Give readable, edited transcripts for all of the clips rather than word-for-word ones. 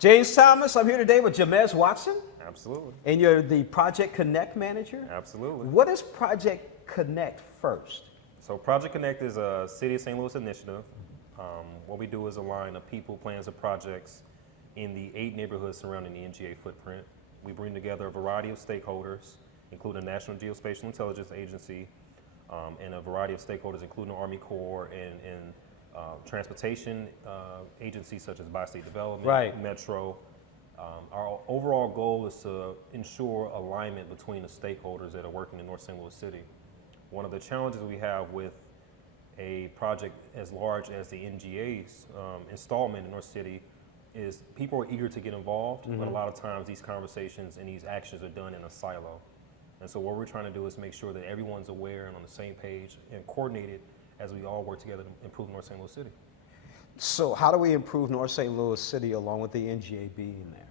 James Thomas, I'm here today with Jamez Watson. Absolutely. And you're the Project Connect manager? Absolutely. What is Project Connect first? So Project Connect is a City of St. Louis initiative. What we do is align the people, plans, and projects in the 8 neighborhoods surrounding the NGA footprint. We bring together a variety of stakeholders, including the National Geospatial Intelligence Agency, and a variety of stakeholders, including the Army Corps and transportation agencies such as Bi-State Development, Right. Metro. Our overall goal is to ensure alignment between the stakeholders that are working in North St. Louis City. One of the challenges we have with a project as large as the NGA's installment in North City is people are eager to get involved, but a lot of times these conversations and these actions are done in a silo. And so what we're trying to do is make sure that everyone's aware and on the same page and coordinated as we all work together to improve North St. Louis City. So how do we improve North St. Louis City along with the NGA being there?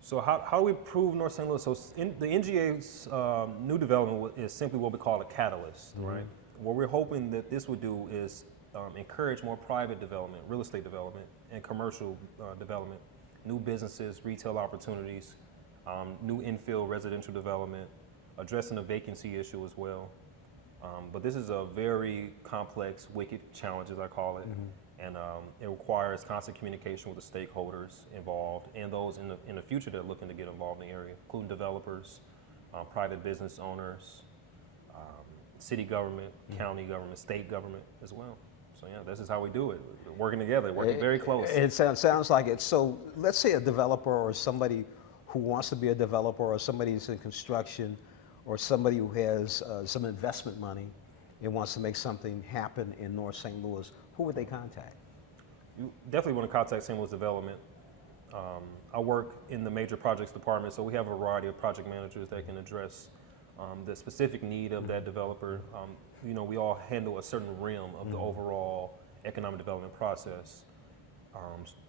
So how do we improve North St. Louis? So the NGA's new development is simply what we call a catalyst, right? What we're hoping that this would do is encourage more private development, real estate development, and commercial development, new businesses, retail opportunities, new infill residential development, addressing the vacancy issue as well. But this is a very complex, wicked challenge, as I call it, and it requires constant communication with the stakeholders involved and those in the future that are looking to get involved in the area, including developers, private business owners, city government, county government, state government as well. So yeah, this is how we do it. We're working together, working very close. It sounds like it. So let's say a developer or somebody who wants to be a developer or somebody who's in construction or somebody who has some investment money and wants to make something happen in North St. Louis, who would they contact? You definitely want to contact St. Louis Development. I work in the major projects department, so we have a variety of project managers that can address the specific need of that developer. You know, we all handle a certain realm of the overall economic development process.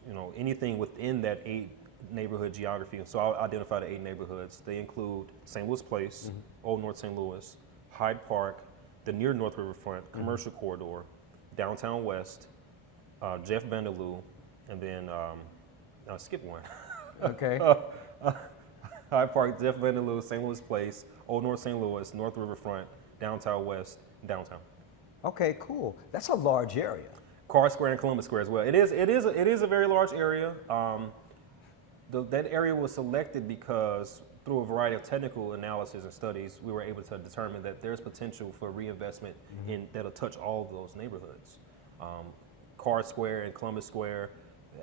You know, anything within that 8 neighborhood geography. So I'll identify the 8 neighborhoods. They include St. Louis Place, Old North St. Louis, Hyde Park, the near North Riverfront, Commercial Corridor, Downtown West, Jeff Vanderloo, and then skip one. Okay. Hyde Park, Jeff Vanderloo, St. Louis Place, Old North St. Louis, North Riverfront, Downtown West, Downtown. Okay, cool. That's a large area. Carr Square and Columbus Square as well. It is a very large area. That area was selected because through a variety of technical analysis and studies, we were able to determine that there's potential for reinvestment that'll touch all of those neighborhoods. Carr Square and Columbus Square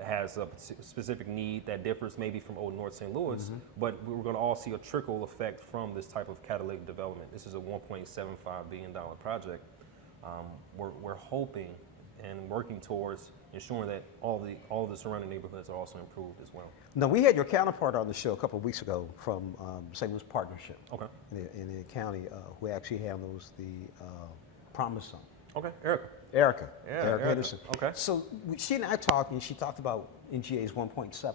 has a specific need that differs maybe from Old North St. Louis, but we're going to all see a trickle effect from this type of catalytic development. This is a $1.75 billion project. We're hoping and working towards ensuring that all the surrounding neighborhoods are also improved as well. Now, we had your counterpart on the show a couple of weeks ago from St. Louis Partnership in the county who actually handles the Promise Zone. Okay, Erica. Erica. Yeah, Erica Henderson. Okay. So she and I talked, and she talked about NGA's 1.7.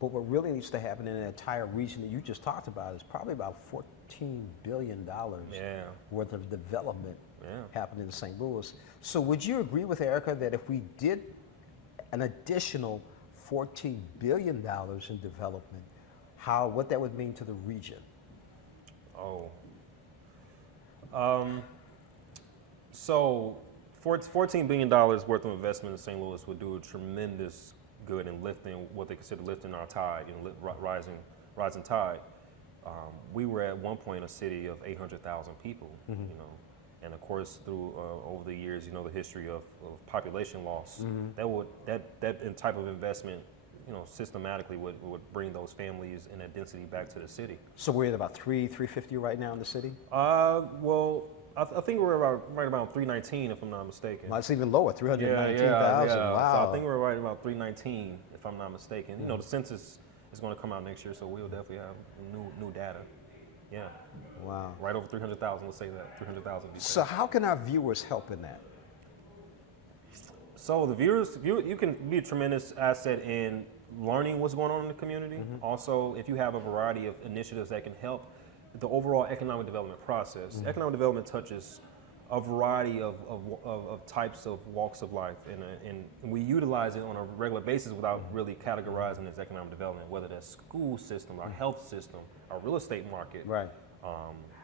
But what really needs to happen in the entire region that you just talked about is probably about $14 billion worth of development happening in St. Louis. So would you agree with Erica that if we did an additional $14 billion in development, what that would mean to the region? So $14 billion worth of investment in St. Louis would do a tremendous good in lifting what they consider lifting our tide, rising tide. We were at one point a city of 800,000 people, you know, and of course through over the years, you know, the history of population loss. That type of investment, you know, systematically would bring those families and that density back to the city. So we're at about 350 right now in the city? Well, I think we're right about 319, if I'm not mistaken. Well, it's even lower, 319,000. Yeah. Wow. So I think we're right about 319, if I'm not mistaken. You know, the census is going to come out next year, so we'll definitely have new data. Yeah. Wow. Right over 300,000. Let's say that 300,000. So how can our viewers help in that? So the viewers, you can be a tremendous asset in learning what's going on in the community. Also, if you have a variety of initiatives that can help the overall economic development process. Economic development touches a variety of types of walks of life, and we utilize it on a regular basis without really categorizing it as economic development, whether that's school system, our health system, our real estate market, Right.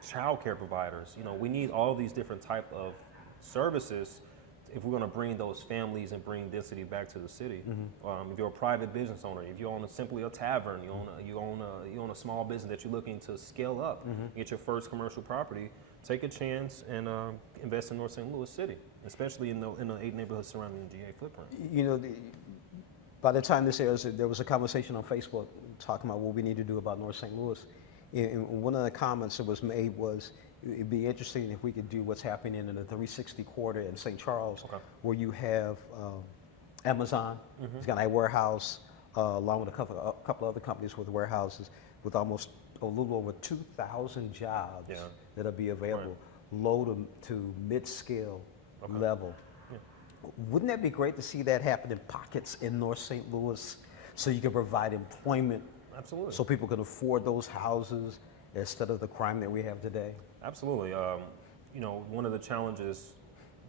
child care providers. You know, we need all these different type of services if we're going to bring those families and bring density back to the city. If you're a private business owner, if you own simply a tavern, you own a small business that you're looking to scale up, get your first commercial property, take a chance and invest in North St. Louis City, especially in the 8 neighborhoods surrounding the GA footprint. You know, by the time this airs, there was a conversation on Facebook talking about what we need to do about North St. Louis. And one of the comments that was made was, it'd be interesting if we could do what's happening in the 360 quarter in St. Charles, where you have Amazon. It's got a warehouse, along with a couple other companies with warehouses, with almost a little over 2,000 jobs that'll be available, low to mid-scale level. Wouldn't that be great to see that happen in pockets in North St. Louis, so you can provide employment? Absolutely. So people can afford those houses instead of the crime that we have today? Absolutely. You know, one of the challenges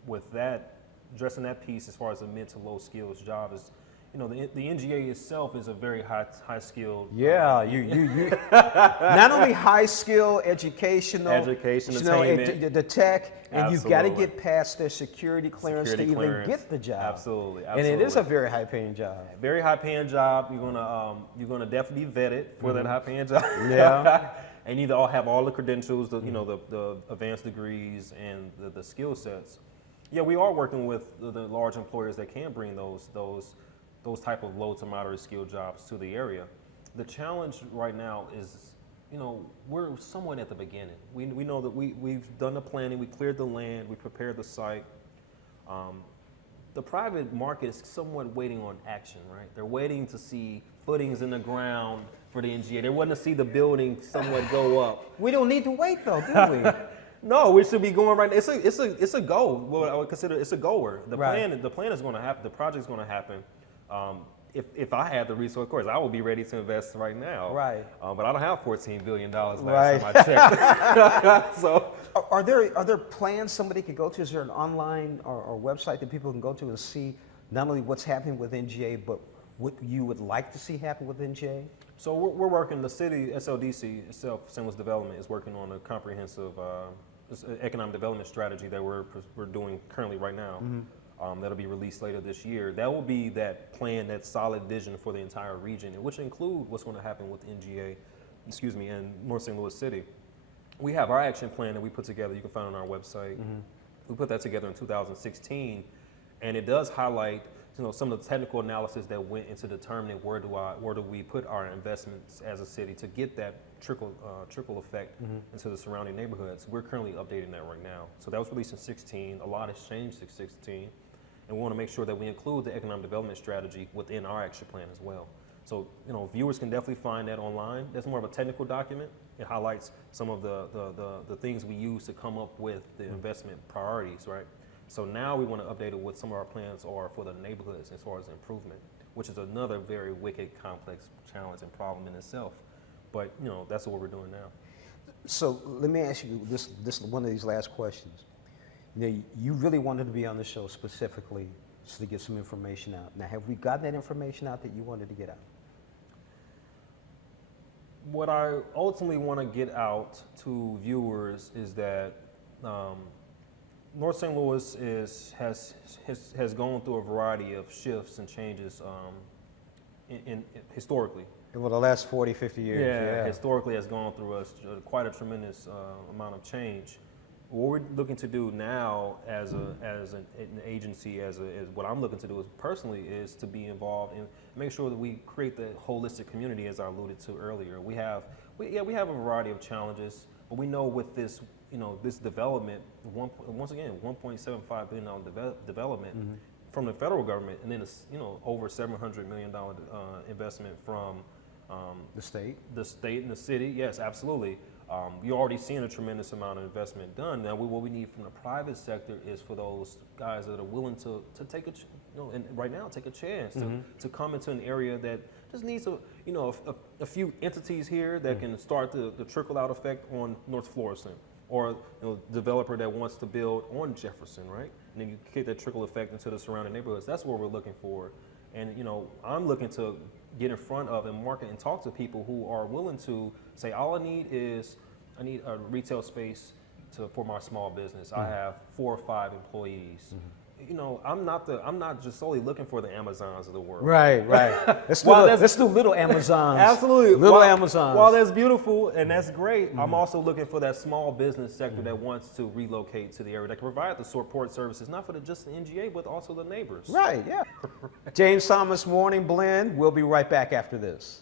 with that, addressing that piece as far as the mid to low skills job is, you know, the NGA itself is a very high skilled. Yeah, you not only high skill, educational, attainment, the tech, and absolutely. You've got to get past their security clearance to even get the job. Absolutely. And it is a very high paying job. Very high paying job. You're gonna definitely be vetted for that high paying job. Yeah. And you all have all the credentials, the advanced degrees and the skill sets. Yeah, we are working with the large employers that can bring those type of low to moderate skill jobs to the area. The challenge right now is, you know, we're somewhat at the beginning. We know that we've done the planning, we cleared the land, we prepared the site. The private market is somewhat waiting on action, right? They're waiting to see footings in the ground for the NGA. They want to see the building somewhat go up. We don't need to wait though, do we? No, we should be going right now. It's a go. Well, I would consider it's a goer. The plan is going to happen. The project's going to happen. If I had the resource, of course, I would be ready to invest right now. Right. But I don't have $14 billion last time I checked. So, are there plans somebody could go to? Is there an online or website that people can go to and see not only what's happening with NGA, but what you would like to see happen with NGA? So we're working. The city SLDC itself, St. Louis Development, is working on a comprehensive economic development strategy that we're doing currently right now. That'll be released later this year. That will be that plan, that solid vision for the entire region, which include what's going to happen with NGA, in North St. Louis City. We have our action plan that we put together. You can find on our website. We put that together in 2016, and it does highlight, you know, some of the technical analysis that went into determining where do we put our investments as a city to get that trickle effect into the surrounding neighborhoods. We're currently updating that right now. So that was released in 2016. A lot has changed since 2016. And we want to make sure that we include the economic development strategy within our action plan as well. So, you know, viewers can definitely find that online. That's more of a technical document. It highlights some of the things we use to come up with the investment priorities, right? So now we want to update it with some of our plans are for the neighborhoods as far as improvement, which is another very wicked, complex challenge and problem in itself. But, you know, that's what we're doing now. So let me ask you this one of these last questions. You know, you really wanted to be on the show specifically to get some information out. Now, have we gotten that information out that you wanted to get out? What I ultimately want to get out to viewers is that North St. Louis has gone through a variety of shifts and changes in historically. Over the last 40, 50 years. Yeah, historically has gone through quite a tremendous amount of change. What we're looking to do now as an agency, as what I'm looking to do is personally is to be involved and make sure that we create the holistic community, as I alluded to earlier. We have a variety of challenges, but we know with this, you know, this development, once again, $1.75 billion development from the federal government, and then it's, you know, over $700 million investment from the state and the city. Yes, absolutely. You're already seeing a tremendous amount of investment done. Now, what we need from the private sector is for those guys that are willing to take and right now take a chance to come into an area that just needs a few entities here that can start the trickle out effect on North Florissant or developer that wants to build on Jefferson, right? And then you get that trickle effect into the surrounding neighborhoods. That's what we're looking for. And I'm looking to get in front of and market and talk to people who are willing to say, all I need a retail space for my small business. I have 4 or 5 employees. I'm not just solely looking for the Amazons of the world. Right. Let's do little Amazons. Absolutely. Little Amazons. While that's beautiful and that's great, I'm also looking for that small business sector that wants to relocate to the area that can provide the support services, not for just the NGA, but also the neighbors. Right, yeah. James Thomas Morning Blend. We'll be right back after this.